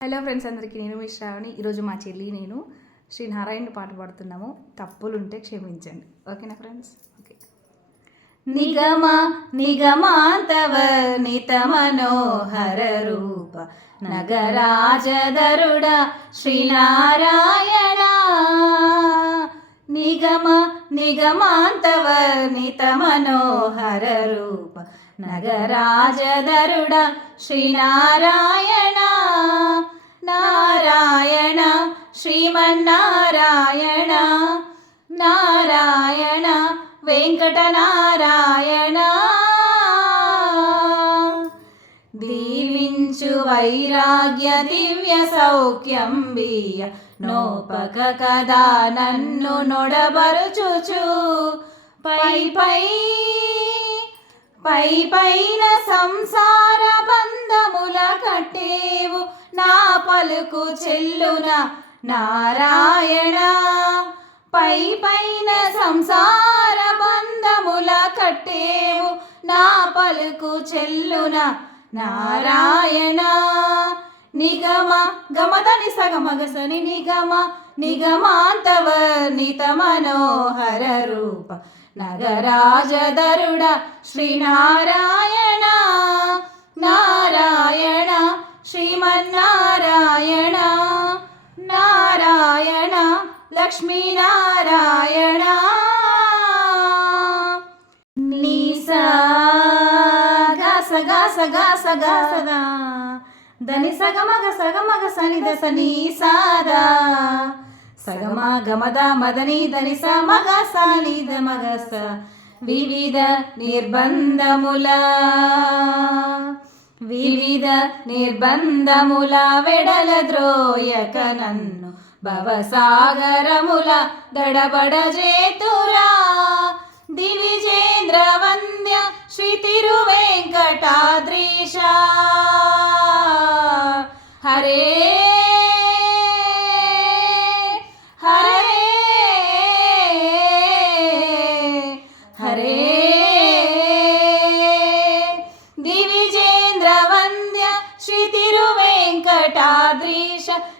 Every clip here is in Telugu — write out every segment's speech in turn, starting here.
హలో ఫ్రెండ్స్ అందరికీ నేను మీ శ్రావణి. ఈరోజు మా చెల్లి నేను శ్రీ నారాయణ పాట పాడుతున్నాము. తప్పులుంటే క్షమించండి. ఓకేనా ఫ్రెండ్స్? ఓకే. నిగమ నిగమాంతవ నిత మనోహర రూప నగరాజదరుడ శ్రీనారాయణ. నిగమ నిగమాంతవ నిత మనోహర రూప నగరాజదరుడ శ్రీనారాయణ. నారాయణ శ్రీమన్నారాయణ నారాయణ వెంకటనారాయణ. దీవించు వైరాగ్య దివ్య సౌఖ్యం బియ్య నోపక కదా నన్ను నొడబరుచుచు. పై పై పై పైన సంసార బంధముల కట్టేవు నా పలుకు చెల్లున నారాయణ. పై పైన సంసార బంధముల కట్టేవు నా పలుకు చెల్లున నారాయణ. నిగమ గమదని సగమగసని నిగమ నిగమాంతవర్ణిత మనోహర రూప. నగరాజదరుడ శ్రీనారాయణ ಲಕ್ಷ್ಮೀನಾರಾಯಣ. ನೀ ಗಸ ಗಸ ಗಸ ಗಸದ ಧನಿ ಸಗ ಮಗ ಸಗ ಸ ಸನಿದ ಸನಿ ಸಾದ ಸಗಮ ಗಮದ ಮದನಿ ಧನಿ ಸ ಮಗ ಸ ಮಗ ಸ. ವಿವಿಧ ನಿರ್ಬಂಧಮುಲ ವಿವಿಧ ನಿರ್ಬಂಧಮುಲ ವೆಡಲ ದ್ರೋಯಕನನ್ನು భవసాగరముల దడబడజేతురా దివిజేంద్ర వంద్య శ్రీ తిరువేంకట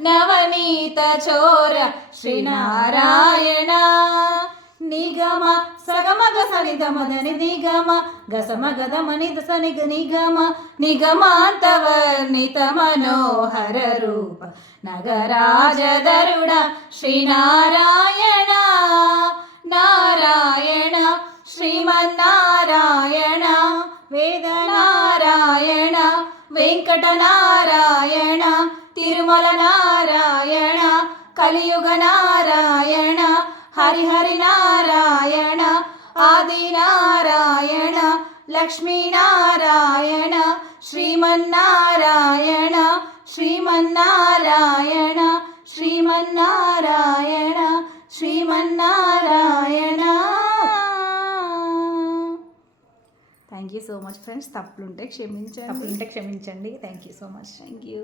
నవనీత చోర శ్రీనారాయణ నిగమ సగమగ సనిద మదని నిగమ గసమగదమని దసని నిగమ నిగమాంతవర్ణిత మనోహర రూప నగరాజదరుడ శ్రీనారాయణ వెంకటనారాయణ తిరుమల నారాయణ కలియుగ Narayana Harihari Narayana Adi Narayana Lakshminarayana Srimannarayana Srimannarayana Srimannarayana thank you so much friends తప్పులుంటే క్షమించండి. తప్పులుంటే క్షమించండి. Thank you so much. Thank you.